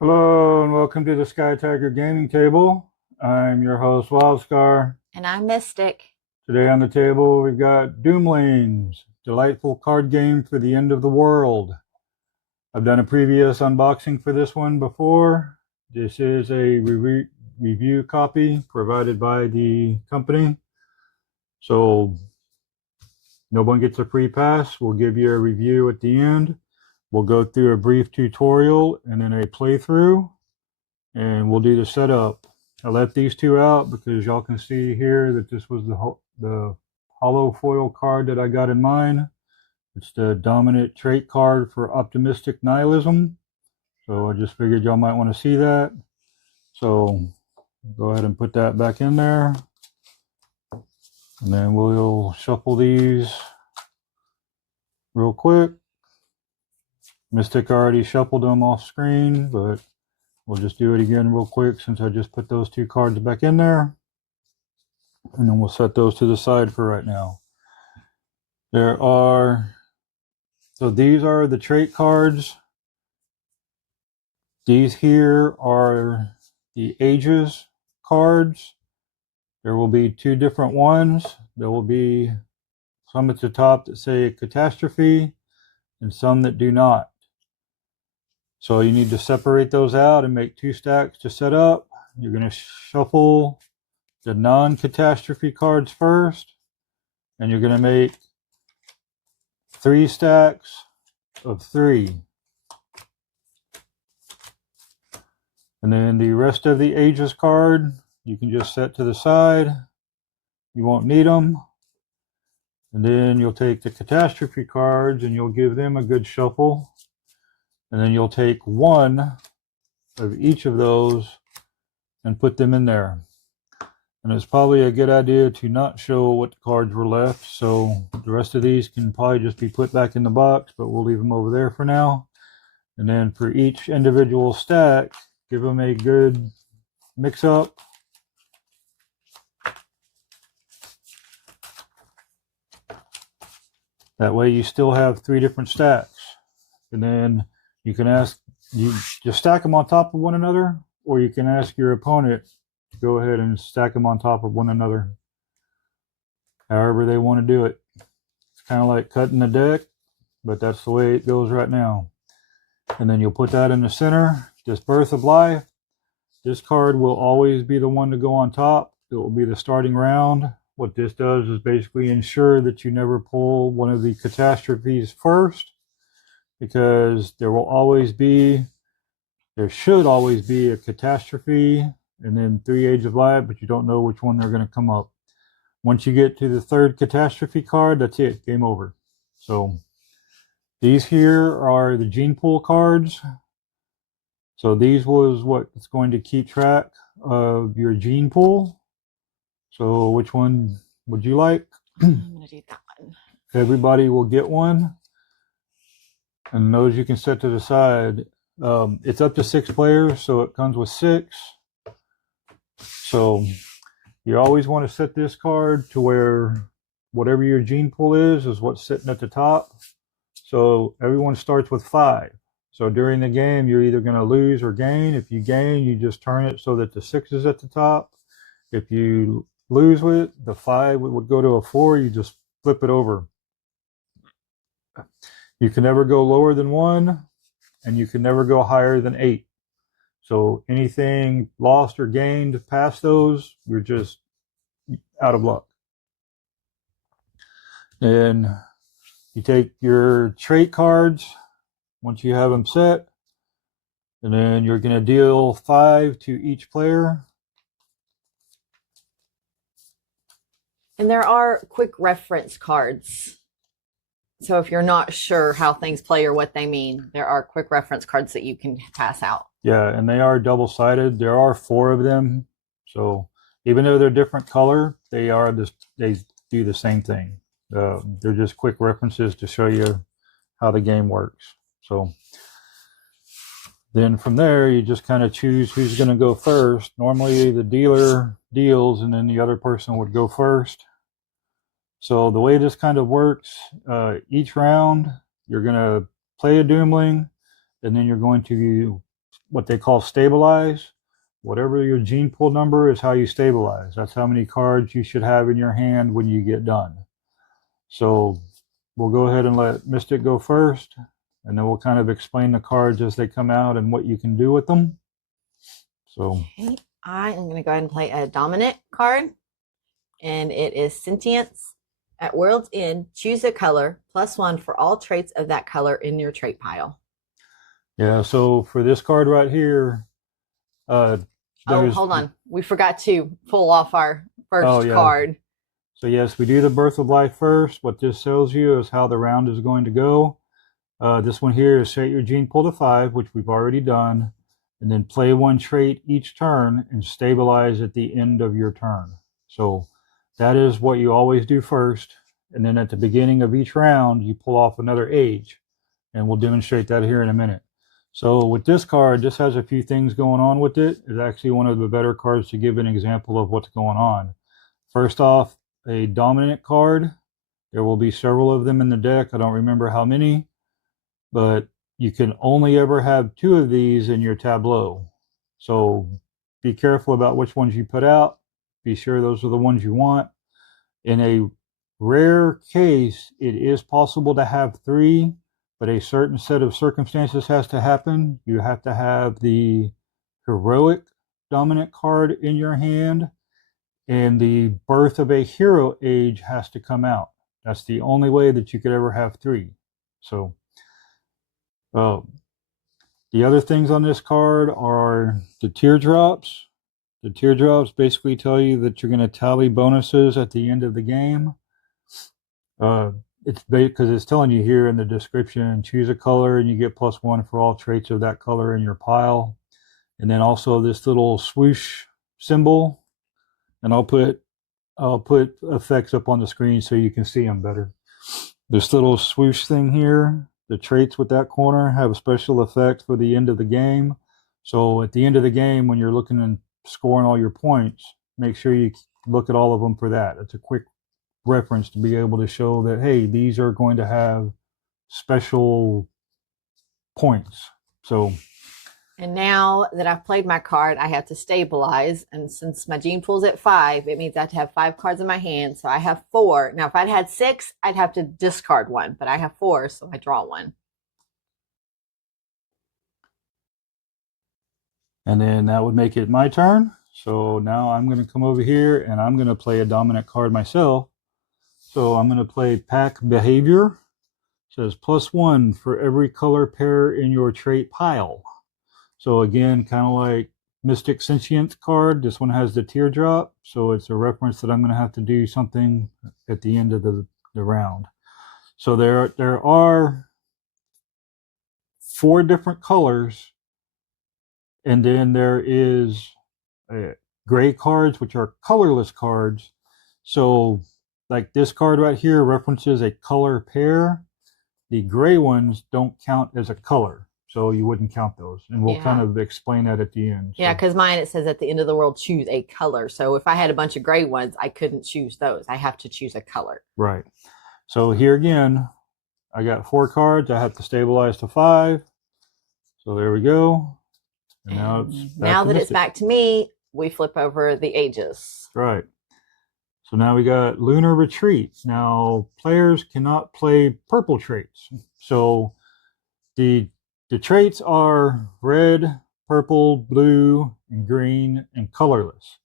Hello and welcome to the Skytiger gaming table. I'm your host Wildscar. And I'm Mystic. Today on the table we've got Doomlings, delightful card game for the end of the world. I've done a previous unboxing for this one before. This is a review copy provided by the company. So no one gets a free pass. We'll give you a review at the end. We'll go through a brief tutorial and then a playthrough. And we'll do the setup. I left these two out because y'all can see here that this was the hollow foil card that I got in mine. It's the dominant trait card for optimistic nihilism. So I just figured y'all might want to see that. So go ahead and put that back in there. And then we'll shuffle these real quick. Mystic already shuffled them off screen, but we'll just do it again real quick since I just put those two cards back in there. And then we'll set those to the side for right now. So these are the trait cards. These here are the ages cards. There will be two different ones. There will be some at the top that say Catastrophe and some that do not. So you need to separate those out and make two stacks to set up. You're going to shuffle the non-catastrophe cards first, and you're going to make 3 stacks of 3. And then the rest of the ages card, you can just set to the side. You won't need them. And then you'll take the catastrophe cards and you'll give them a good shuffle. And then you'll take one of each of those and put them in there. And it's probably a good idea to not show what cards were left. So the rest of these can probably just be put back in the box, but we'll leave them over there for now. And then for each individual stack, give them a good mix up. That way you still have 3 different stacks. And then you can just stack them on top of one another, or you can ask your opponent to go ahead and stack them on top of one another. However they want to do it. It's kind of like cutting the deck, but that's the way it goes right now. And then you'll put that in the center. This Birth of Life. This card will always be the one to go on top. It will be the starting round. What this does is basically ensure that you never pull one of the catastrophes first, because there should always be a catastrophe and then 3 Age of Light, but you don't know which one they're going to come up. Once you get to the 3rd catastrophe card, that's it, game over. So these here are the gene pool cards. So these was what's going to keep track of your gene pool. So which one would you like? I'm going to do that one. Everybody will get one. And those you can set to the side. It's up to 6 players, so it comes with 6. So you always want to set this card to where whatever your gene pool is what's sitting at the top. So everyone starts with 5. So during the game, you're either going to lose or gain. If you gain, you just turn it so that the 6 is at the top. If you lose with it, the 5 would go to a 4. You just flip it over. You can never go lower than 1, and you can never go higher than 8. So anything lost or gained past those, you're just out of luck. And you take your trait cards once you have them set, and then you're going to deal 5 to each player. And there are quick reference cards. So if you're not sure how things play or what they mean, there are quick reference cards that you can pass out. Yeah, and they are double-sided. There are 4 of them. So even though they're different color, they do the same thing. They're just quick references to show you how the game works. So then from there, you just kind of choose who's going to go first. Normally the dealer deals and then the other person would go first. So the way this kind of works, each round you're going to play a Doomling, and then you're going to what they call Stabilize. Whatever your gene pool number is how you stabilize. That's how many cards you should have in your hand when you get done. So we'll go ahead and let Mystic go first, and then we'll kind of explain the cards as they come out and what you can do with them. So okay. I am going to go ahead and play a dominant card, and it is Sentience. At World's End, choose a color, +1 for all traits of that color in your trait pile. yeah, so for this card right here, oh, hold on. We forgot to pull off our first card. So yes, we do the Birth of Life first. What this tells you is how the round is going to go. This one here is set your gene pool to 5, which we've already done, and then play 1 trait each turn and stabilize at the end of your turn. So that is what you always do first. And then at the beginning of each round, you pull off another age, and we'll demonstrate that here in a minute. So with this card, this has a few things going on with it. It's actually one of the better cards to give an example of what's going on. First off, a dominant card. There will be several of them in the deck. I don't remember how many, but you can only ever have 2 of these in your tableau. So be careful about which ones you put out. Be sure those are the ones you want. In a rare case, it is possible to have 3, but a certain set of circumstances has to happen. You have to have the heroic dominant card in your hand, and the Birth of a Hero age has to come out. That's the only way that you could ever have 3. So the other things on this card are the teardrops. The teardrops basically tell you that you're going to tally bonuses at the end of the game. It's because it's telling you here in the description, choose a color and you get +1 for all traits of that color in your pile. And then also this little swoosh symbol, and I'll put effects up on the screen so you can see them better. This little swoosh thing here, the traits with that corner have a special effect for the end of the game. So at the end of the game, when you're looking and scoring all your points, make sure you look at all of them for that. It's a quick reference to be able to show that, hey, these are going to have special points. So, and now that I've played my card, I have to stabilize. And since my gene pool's at 5, it means I have to have 5 cards in my hand. So I have 4. Now, if I'd had 6, I'd have to discard 1, but I have 4, so I draw 1. And then that would make it my turn. So now I'm going to come over here and I'm going to play a dominant card myself. So I'm going to play Pack Behavior. It says +1 for every color pair in your trait pile. So again, kind of like Mystic Sentience card, this one has the teardrop. So it's a reference that I'm going to have to do something at the end of the round. So there are 4 different colors. And then there is gray cards, which are colorless cards. So like this card right here references a color pair. The gray ones don't count as a color, so you wouldn't count those. And we'll kind of explain that at the end. Yeah, because mine, it says at the end of the world, choose a color. So if I had a bunch of gray ones, I couldn't choose those. I have to choose a color. Right. So here again, I got 4 cards. I have to stabilize to 5. So there we go. And now that it's back to me, we flip over the ages. Right. So now we got Lunar Retreat. Now players cannot play purple traits. So the traits are red, purple, blue, and green, and colorless.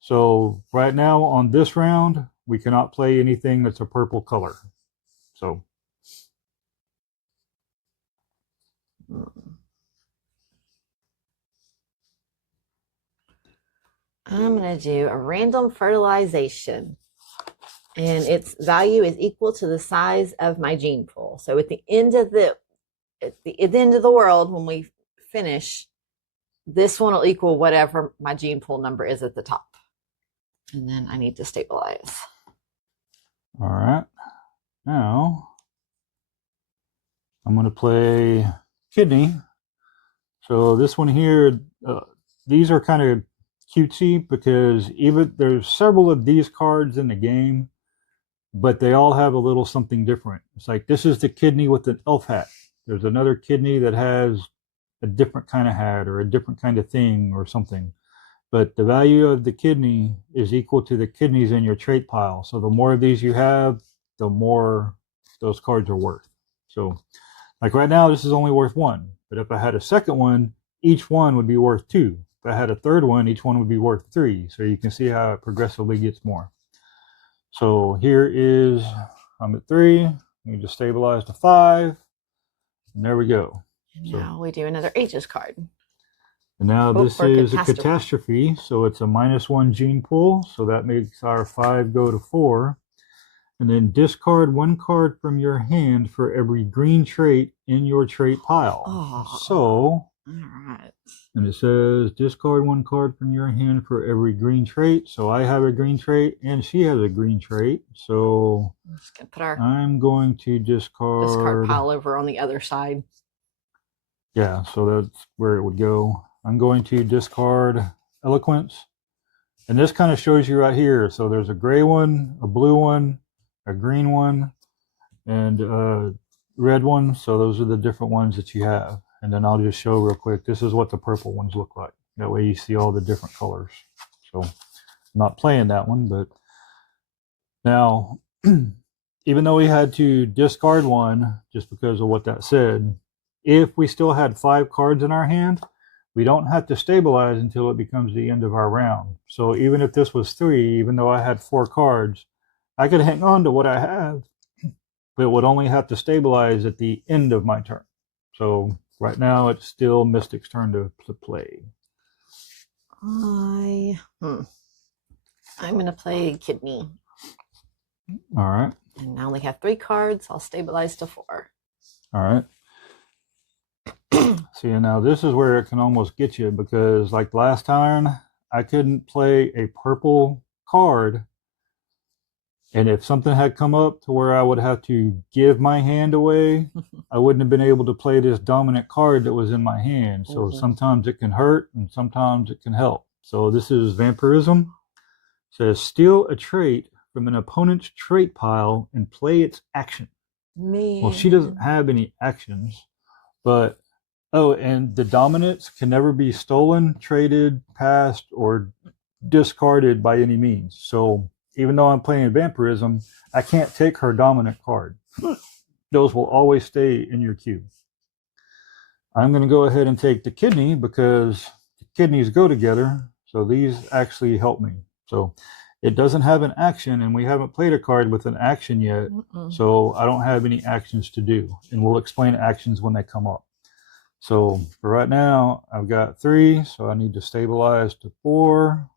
So right now on this round, we cannot play anything that's a purple color. So I'm going to do a random fertilization, and its value is equal to the size of my gene pool. So at the end of the world, when we finish, this one will equal whatever my gene pool number is at the top. And then I need to stabilize. All right. Now I'm going to play Kidney. So this one here, these are kind of cutesy because even there's several of these cards in the game, but they all have a little something different. It's like this is the kidney with an elf hat. There's another kidney that has a different kind of hat or a different kind of thing or something. But the value of the kidney is equal to the kidneys in your trait pile. So the more of these you have, the more those cards are worth. So like right now, this is only worth 1. But if I had a second one, each one would be worth 2. If I had a third one, each one would be worth 3. So you can see how it progressively gets more. So here is, I'm at 3. We just stabilize to 5. And there we go. So, now we do another Aegis card. And now this is a catastrophe. So it's a -1 gene pool. So that makes our 5 go to 4. And then discard 1 card from your hand for every green trait in your trait pile. Oh, so, all right. And it says discard 1 card from your hand for every green trait. So I have a green trait and she has a green trait. So I'm just gonna put our I'm going to discard pile over on the other side. Yeah, so that's where it would go. I'm going to discard Eloquence. And this kind of shows you right here. So there's a gray one, a blue one, a green one, and a red one. So those are the different ones that you have. And then I'll just show real quick. This is what the purple ones look like. That way you see all the different colors. So I'm not playing that one, but now, even though we had to discard 1 just because of what that said, if we still had 5 cards in our hand, we don't have to stabilize until it becomes the end of our round. So even if this was 3, even though I had 4 cards, I could hang on to what I have, but it would only have to stabilize at the end of my turn. So right now it's still Mystic's turn to play. I'm going to play Kidney. All right. And I only have 3 cards. I'll stabilize to 4. All right. See, now this is where it can almost get you, because like last time, I couldn't play a purple card. And if something had come up to where I would have to give my hand away, I wouldn't have been able to play this dominant card that was in my hand. So sometimes it can hurt and sometimes it can help. So this is Vampirism. It says steal a trait from an opponent's trait pile and play its action. Man. Well, she doesn't have any actions, but and the dominance can never be stolen, traded, passed, or discarded by any means. So even though I'm playing Vampirism, I can't take her dominant card. Those will always stay in your queue. I'm going to go ahead and take the Kidney because the kidneys go together. So these actually help me. So it doesn't have an action, and we haven't played a card with an action yet. So I don't have any actions to do. And we'll explain actions when they come up. So for right now, I've got 3. So I need to stabilize to 4.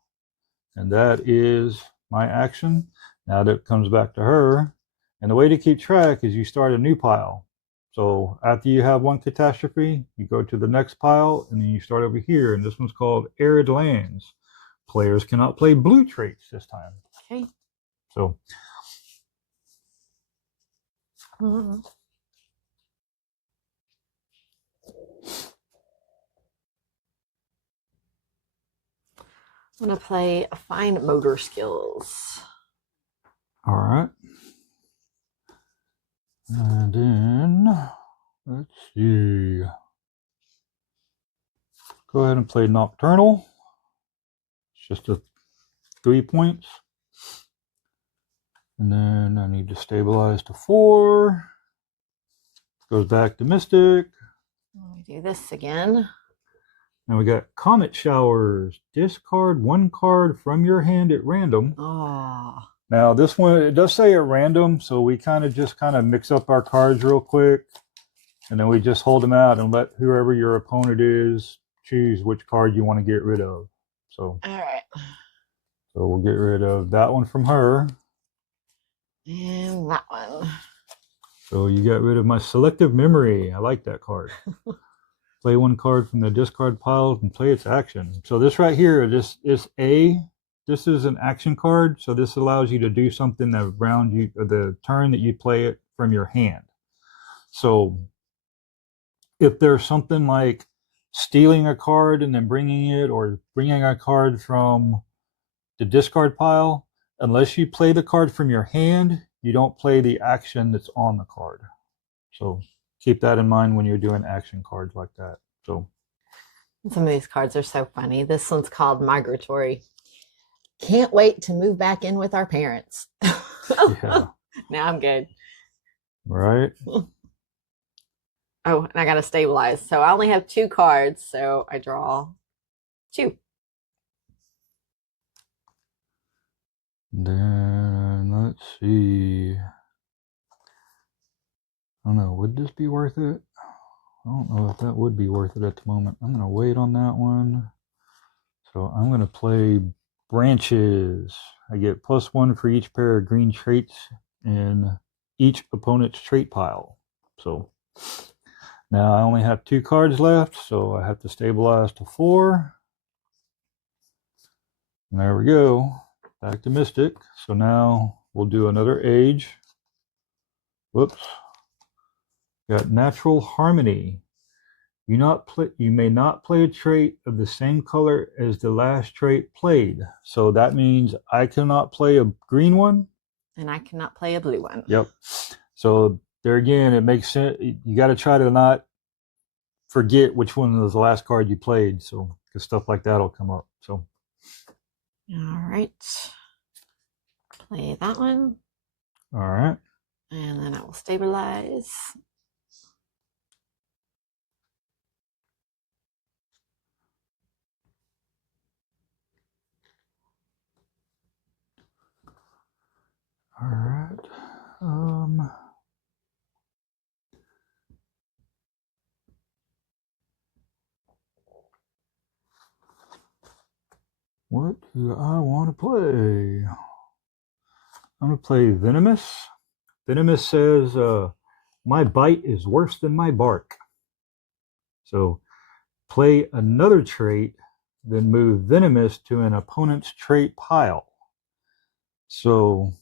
And that is my action. Now that comes back to her. And the way to keep track is you start a new pile. So after you have 1 catastrophe, you go to the next pile and then you start over here. And this one's called Arid Lands. Players cannot play blue traits this time. Okay. So. I'm going to play Fine Motor Skills. All right. And then, let's see. Go ahead and play Nocturnal. It's just a 3 points. And then I need to stabilize to 4. Goes back to Mystic. Let me do this again. Now we got Comet Showers. Discard 1 card from your hand at random. Oh. Now this one, it does say at random, so we kind of mix up our cards real quick. And then we just hold them out and let whoever your opponent is choose which card you want to get rid of. So, all right. So we'll get rid of that one from her. And that one. So you got rid of my Selective Memory. I like that card. Play 1 card from the discard pile and play its action. So this right here, this is an action card. So this allows you to do something that round you, or the turn that you play it from your hand. So if there's something like stealing a card and then bringing it, or bringing a card from the discard pile, unless you play the card from your hand, you don't play the action that's on the card. So keep that in mind when you're doing action cards like that. So Some of these cards are so funny. This one's called Migratory. Can't wait to move back in with our parents. Yeah. Now I'm good. Right. Oh, and I got to stabilize. So I only have 2 cards, so I draw 2. Then let's see. I don't know. Would this be worth it? I don't know if that would be worth it at the moment. I'm going to wait on that one. So I'm going to play Branches. I get +1 for each pair of green traits in each opponent's trait pile. So now I only have 2 cards left, so I have to stabilize to 4. And there we go. Back to Mystic. So now we'll do another age. Whoops. Got Natural Harmony. You may not play a trait of the same color as the last trait played. So that means I cannot play a green one. And I cannot play a blue one. Yep. So there again, it makes sense. You got to try to not forget which one was the last card you played. So, because stuff like that will come up. So. All right. Play that one. All right. And then I will stabilize. All right. What do I want to play? I'm going to play Venomous. Venomous says, my bite is worse than my bark. So play another trait, then move Venomous to an opponent's trait pile. So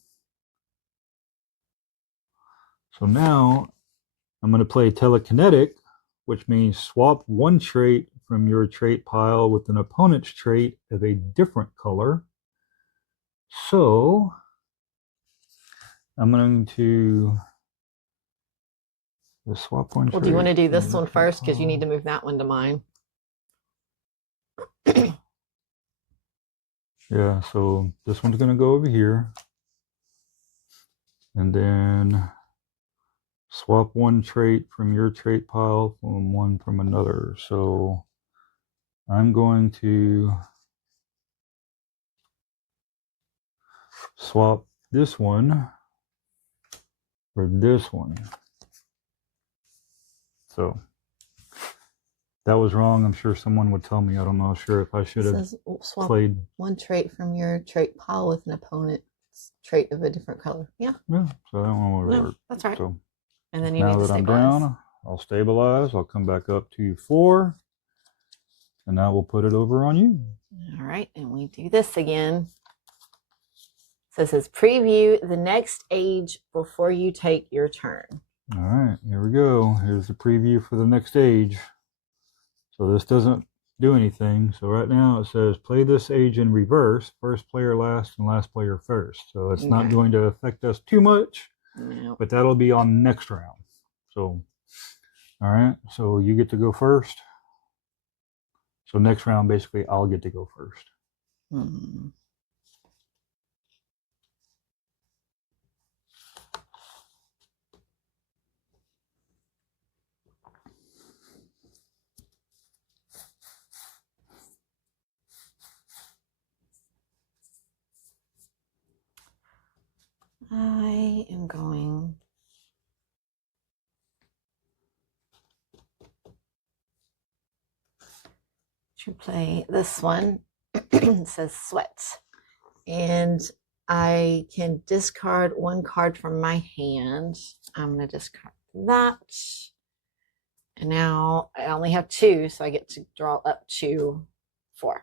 now I'm going to play Telekinetic, which means swap 1 trait from your trait pile with an opponent's trait of a different color. So I'm going to swap 1 trait. Well, do you want to do this one first? Because you need to move that one to mine. Yeah, so this one's going to go over here. And then swap 1 trait from your trait pile from 1 from another. So I'm going to swap this one for this one. So that was wrong. I'm sure someone would tell me. I don't know. Sure if I should have played 1 trait from your trait pile with an opponent's trait of a different color. Yeah. Yeah. So that one will work. That's right. So and then you now need to that I'm stabilize. down, I'll stabilize. I'll come back up to 4, and now we'll put it over on you. All right, and we do this again. So it says preview the next age before you take your turn. All right, here we go. Here's the preview for the next age. So this doesn't do anything. So right now it says play this age in reverse, first player last and last player first. So it's not going to affect us too much, but that'll be on next round. So, all right, so you get to go first. So next round, basically, I'll get to go first. Mm-hmm. I am going to play this one. It says Sweat. And I can discard 1 card from my hand. I'm going to discard that. And now I only have 2, so I get to draw up to 4.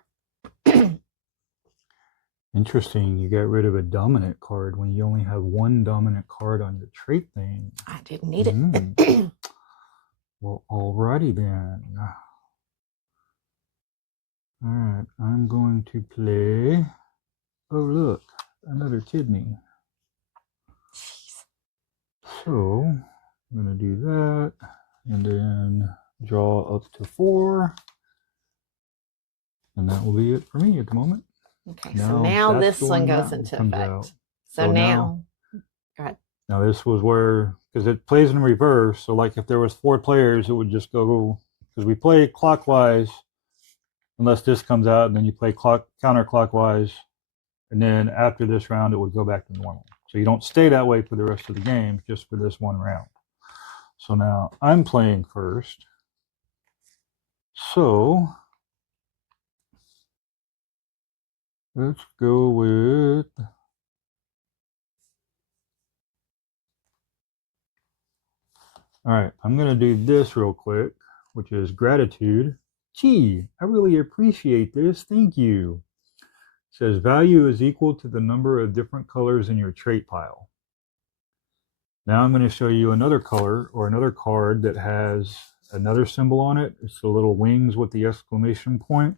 Interesting. You got rid of a dominant card when you only have 1 dominant card on your trait thing. I didn't need it. Well, alrighty then. All right, I'm going to play. Oh, look, another kidney. Jeez. So I'm going to do that and then draw up to 4. And that will be it for me at the moment. Okay, so now that's this the one goes that into comes effect. out. So now, go ahead. Now this was where, because it plays in reverse, so like if there was 4 players, it would just go, because we play clockwise, unless this comes out, and then you play counterclockwise, and then after this round, it would go back to normal. So you don't stay that way for the rest of the game, just for this one round. So now I'm playing first. So let's go with, all right, I'm going to do this real quick, which is gratitude. Gee, I really appreciate this. Thank you. It says value is equal to the number of different colors in your trait pile. Now I'm going to show you another color or another card that has another symbol on it. It's the little wings with the exclamation point.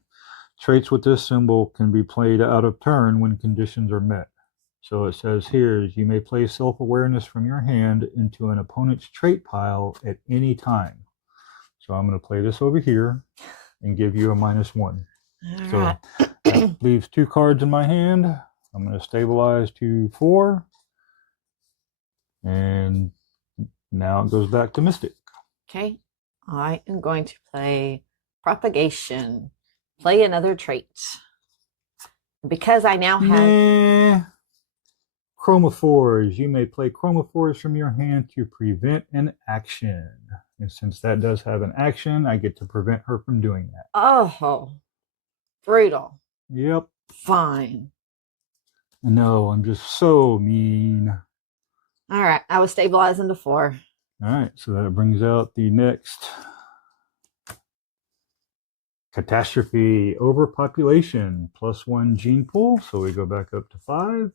Traits with this symbol can be played out of turn when conditions are met. So it says here, you may play self-awareness from your hand into an opponent's trait pile at any time. So I'm going to play this over here and give you a -1. All So right. that leaves 2 cards in my hand. I'm going to stabilize to 4. And now it goes back to Mystic. Okay, I am going to play propagation. Play another trait. Because I now have Chromophores. You may play chromophores from your hand to prevent an action. And since that does have an action, I get to prevent her from doing that. Oh, brutal. Yep. Fine. No, I'm just so mean. All right, I was stabilizing to 4. All right, so that brings out the next Catastrophe. Overpopulation, +1 gene pool. So we go back up to 5.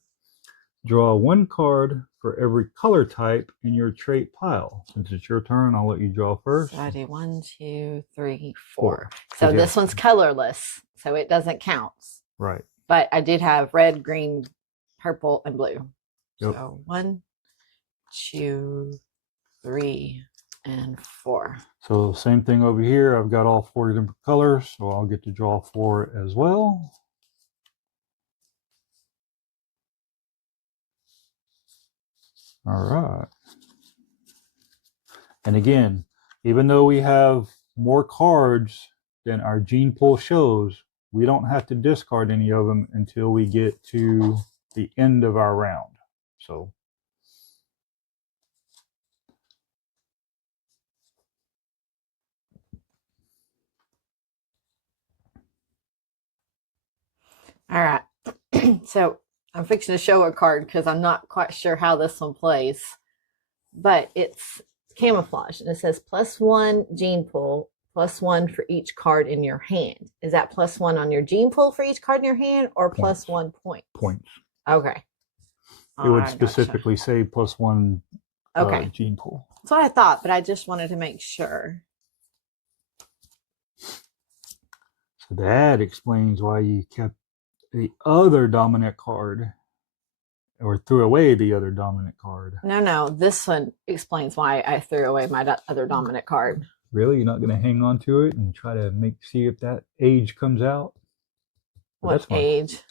Draw 1 card for every color type in your trait pile. Since it's your turn, I'll let you draw first. So I do 1, 2, 3, 4. So this one's colorless, so it doesn't count. Right. But I did have red, green, purple, and blue. Yep. So 1, 2, 3, and 4. So same thing over here. I've got all 4 different colors, so I'll get to draw 4 as well. All right. And again, even though we have more cards than our gene pool shows, we don't have to discard any of them until we get to the end of our round. So All right. So I'm fixing to show a card because I'm not quite sure how this one plays. But it's camouflage. And it says +1 gene pool, +1 for each card in your hand. Is that +1 on your gene pool for each card in your hand or Points. +1 point? Points. Okay. It would specifically say +1 gene pool. That's what I thought, but I just wanted to make sure. So that explains why you kept the other dominant card or threw away the other dominant card. No. This one explains why I threw away my other dominant card. Really? You're not going to hang on to it and try to see if that age comes out? What age?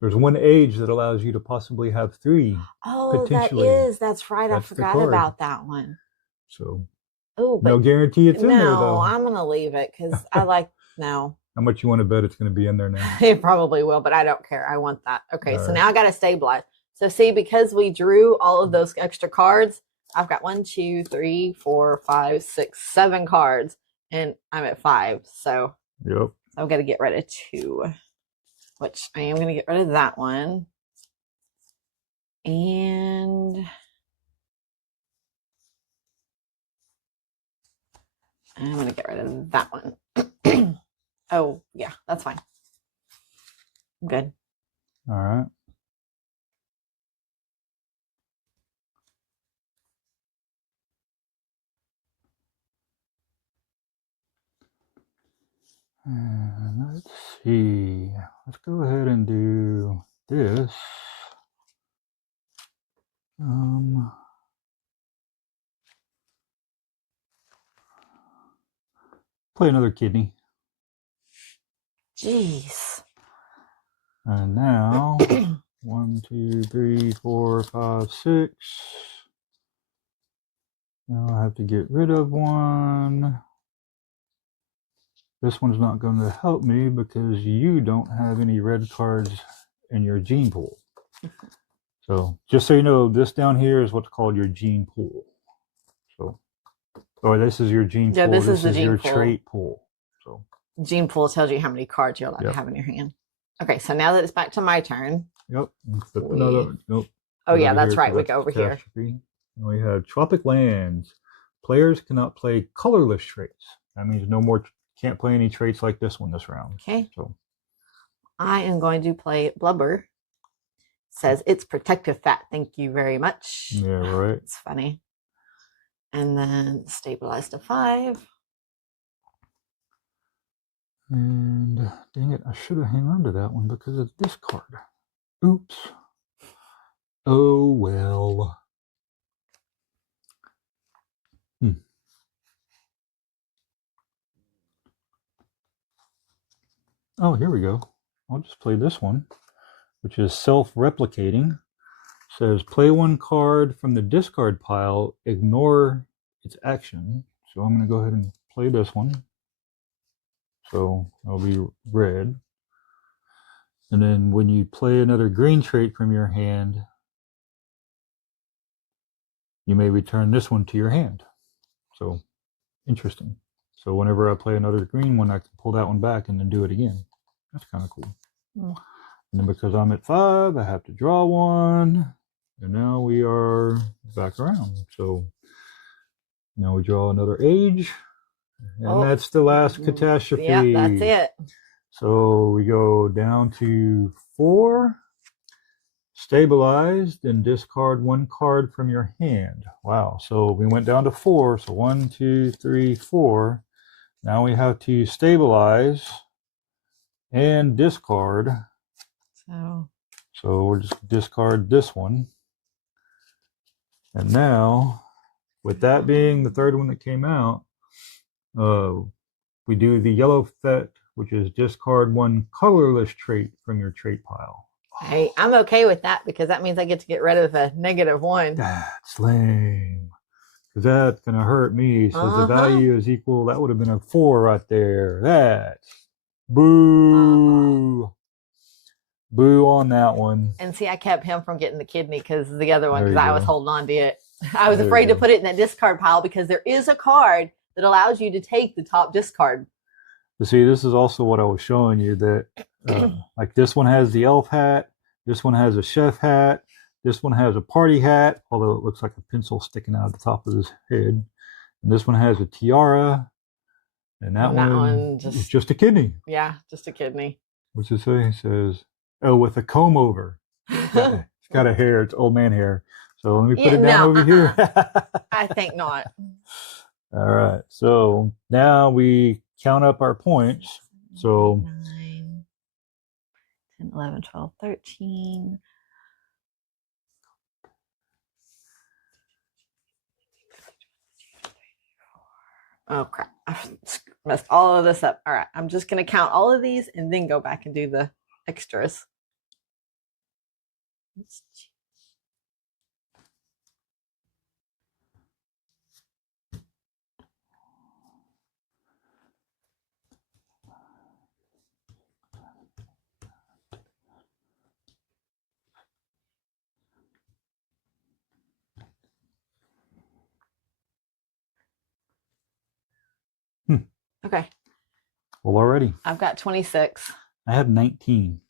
There's 1 age that allows you to possibly have 3. Oh, that's right. I forgot about that one. So, no guarantee it's in there, though. No, I'm going to leave it because I like, no. How much you want to bet it's going to be in there now? It probably will, but I don't care. I want that. Okay, so now I got to stabilize. So see, because we drew all of those extra cards, I've got 1, 2, 3, 4, 5, 6, 7 cards, and I'm at 5. So yep. I've got to get rid of 2, which I am going to get rid of that one. And I'm going to get rid of that one. Oh, yeah, that's fine. I'm good. All right. And let's see. Let's go ahead and do this. Play another kidney. Jeez. And now 1, 2, 3, 4, 5, 6. Now I have to get rid of one. This one's not going to help me because you don't have any red cards in your gene pool. So just so you know, this down here is what's called your gene pool. So, or this is your gene pool. This is the gene your pool. Trait pool. So gene pool tells you how many cards you're allowed to have in your hand. Okay, so now that it's back to my turn. Yep. Flip another. Nope. Oh yeah, that's right. We go over here. And we have tropic lands. Players cannot play colorless traits. That means no more. Can't play any traits like this one this round. Okay. So I am going to play Blubber. Says it's protective fat. Thank you very much. Yeah, right. It's funny. And then Stabilize to 5. And dang it, I should have hung on to that one because of this card. Oops. Oh well. Oh, here we go. I'll just play this one, which is self-replicating. Says play one card from the discard pile, ignore its action. So I'm going to go ahead and play this one. So it'll be red. And then when you play another green trait from your hand, you may return this one to your hand. So interesting. So whenever I play another green one, I can pull that one back and then do it again. That's kind of cool. And then because I'm at 5, I have to draw one. And now we are back around. So now we draw another age. And that's the last catastrophe. Yeah, that's it. So we go down to 4. Stabilize, then discard one card from your hand. Wow. So we went down to 4. So 1, 2, 3, 4. Now we have to stabilize and discard. So we'll just discard this one. And now, with that being the third one that came out, we do the yellow effect, which is discard one colorless trait from your trait pile. Hey, I'm okay with that because that means I get to get rid of a -1. That's lame. Because that's going to hurt me. So the value is equal. That would have been a 4 right there. That's boo. Boo on that one. And see, I kept him from getting the kidney because the other one, because I was holding on to it. I was afraid to put it in that discard pile because there is a card that allows you to take the top discard. You see, this is also what I was showing you that like this one has the elf hat. This one has a chef hat. This one has a party hat, although it looks like a pencil sticking out of the top of his head. And this one has a tiara. And that one is just a kidney. Yeah, just a kidney. What's it say? It says, oh, with a comb over. It's got a hair. It's old man hair. So let me put it down over here. I think not. All right. So now we count up our points. So 9, 10, 11, 12, 13. Oh, crap. I messed all of this up. All right. I'm just going to count all of these and then go back and do the extras. Okay. Well, already. I've got 26. I have 19.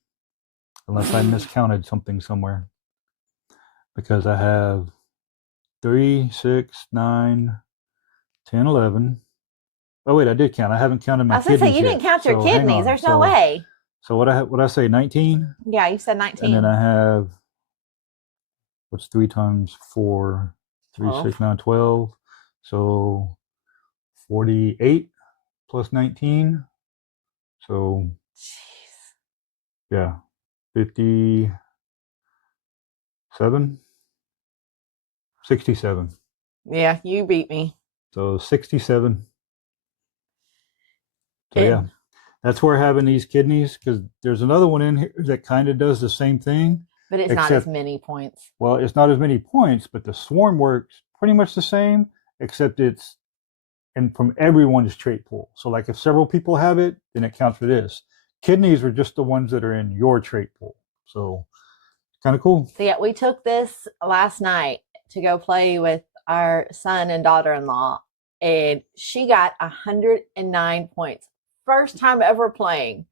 Unless I miscounted something somewhere. Because I have 3, 6, 9, 10, 11. Oh, wait, I did count. I haven't counted my kidneys. I was going to say, you didn't count your kidneys. There's no way. So what I say, 19? Yeah, you said 19. And then I have, what's 3 times 4? 3, 6, 9, 12. So 48 plus 19. So, yeah, 57. 67. Yeah, you beat me. So 67. So yeah, That's where having these kidneys, because there's another one in here that kind of does the same thing. But it's not as many points. Well, it's not as many points, but the swarm works pretty much the same, except it's from everyone's trait pool. So like if several people have it, then it counts for this. Kidneys are just the ones that are in your trait pool. So kind of cool. So yeah, we took this last night to go play with our son and daughter-in-law, and she got 109 points. First time ever playing.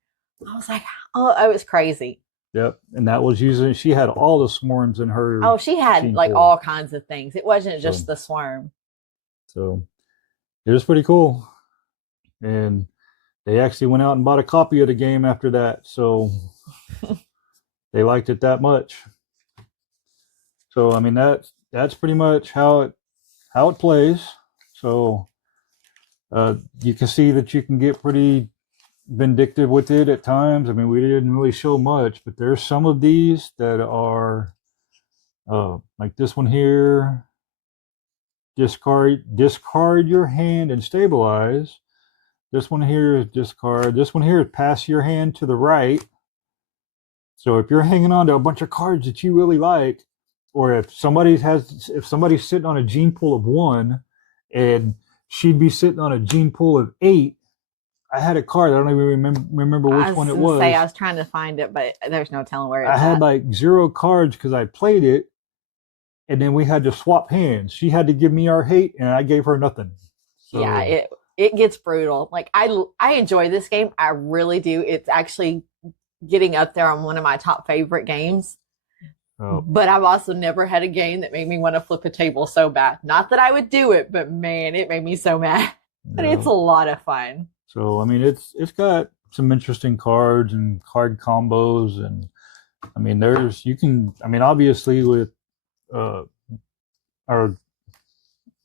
I was like, oh, it was crazy. Yep. And that was using, she had all the swarms in her. Oh, she had like pool. All kinds of things. It wasn't just the swarm. So it was pretty cool. And they actually went out and bought a copy of the game after that. So they liked it that much. So I mean that's pretty much how it plays. So you can see that you can get pretty vindictive with it at times. I mean, we didn't really show much, but there's some of these that are like this one here. Discard your hand and stabilize. This one here is discard. This one here is pass your hand to the right. So if you're hanging on to a bunch of cards that you really like, or if somebody's sitting on a gene pool of 1 and she'd be sitting on a gene pool of 8, I had a card. I don't even remember which one it was. I was trying to find it, but there's no telling where it's I had like 0 cards because I played it, and then we had to swap hands. She had to give me our hate, and I gave her nothing. So, yeah, it gets brutal. Like I enjoy this game. I really do. It's actually getting up there on one of my top favorite games. Oh. But I've also never had a game that made me want to flip a table so bad. Not that I would do it, but man, it made me so mad. But it's a lot of fun. So I mean, it's got some interesting cards and card combos, and I mean, obviously with our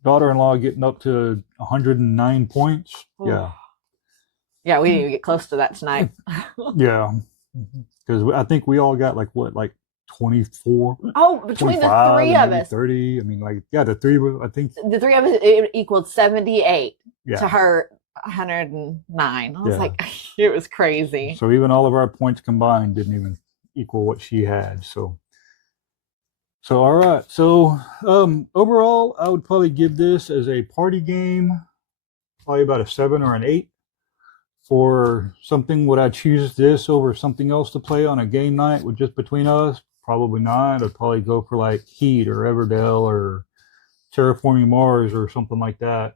daughter-in-law getting up to 109 points. Ooh. Yeah, we need to get close to that tonight. Yeah, because I think we all got like 24. Oh, between the 3 of us, 30. I mean, the 3. I think the 3 of us, it equaled 78 to her 109. I was like, it was crazy. So even all of our points combined didn't even equal what she had. So all right. So overall, I would probably give this as a party game probably about a 7 or an 8. For something, would I choose this over something else to play on a game night with just between us? Probably not. I'd probably go for like Heat or Everdell or Terraforming Mars or something like that.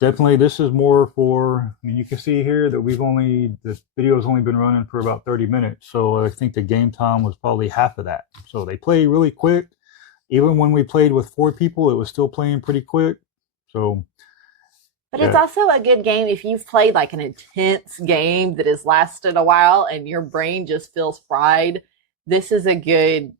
Definitely, this is more for. I mean, you can see here that this video's only been running for about 30 minutes. So I think the game time was probably half of that. So they play really quick. Even when we played with 4 people, it was still playing pretty quick. So. But it's also a good game if you've played like an intense game that has lasted a while and your brain just feels fried. This is a good,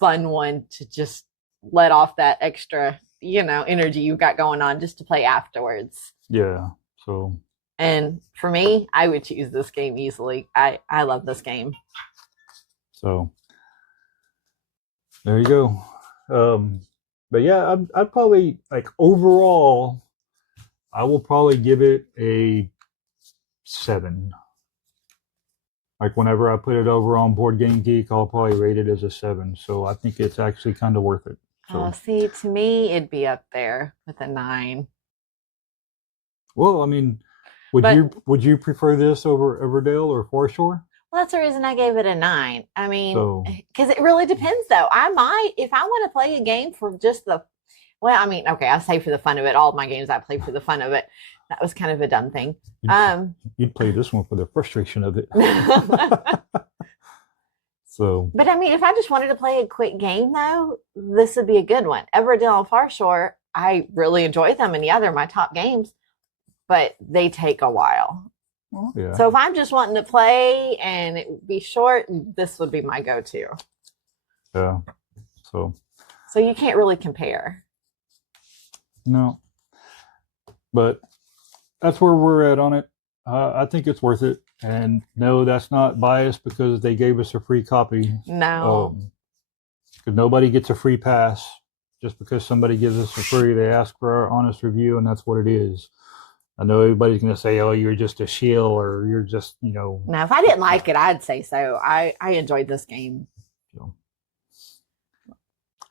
fun one to just let off that extra, energy you've got going on just to play afterwards. Yeah. So. And for me, I would choose this game easily. I love this game. So there you go. But yeah, I'd probably overall. I will probably give it a 7. Like whenever I put it over on Board Game Geek, I'll probably rate it as a 7. So I think it's actually kind of worth it. So. See, to me, it'd be up there with a 9. Well, I mean, would you prefer this over Everdell or Foreshore? Well, that's the reason I gave it a 9. I mean, because it really depends, though. I might, if I want to play a game for just well, I mean, okay, I say for the fun of it. All of my games I play for the fun of it. That was kind of a dumb thing. You'd play this one for the frustration of it. So. But I mean, if I just wanted to play a quick game, though, this would be a good one. Everdell and Farshore, I really enjoy them, and yeah, they're my top games, but they take a while. Yeah. So if I'm just wanting to play and it would be short, this would be my go-to. Yeah. So you can't really compare. No, but that's where we're at on it. I think it's worth it. And no, that's not biased because they gave us a free copy. No. Because nobody gets a free pass. Just because somebody gives us for free, they ask for our honest review, and that's what it is. I know everybody's going to say, oh, you're just a shill, or you're just, you know. Now, if I didn't like it, I'd say so. I enjoyed this game. So.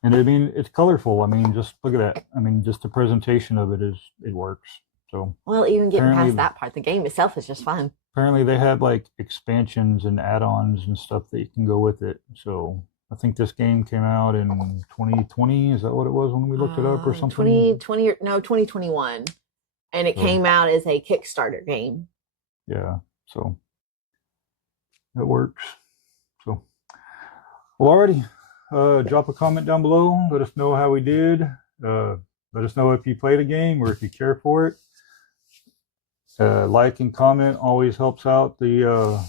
And I mean, it's colorful. I mean, just look at that. I mean, just the presentation of it it works. So. Well, even getting past that part, the game itself is just fun. Apparently they have like expansions and add-ons and stuff that you can go with it. So I think this game came out in 2020. Is that what it was when we looked it up or something? 2020, no, 2021. And it came out as a Kickstarter game. Yeah, so it works. So, well, already, drop a comment down below. Let us know how we did. Let us know if you played a game or if you care for it. Like and comment always helps out the,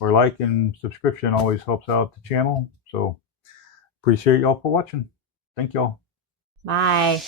or like and subscription always helps out the channel. So, appreciate y'all for watching. Thank y'all. Bye.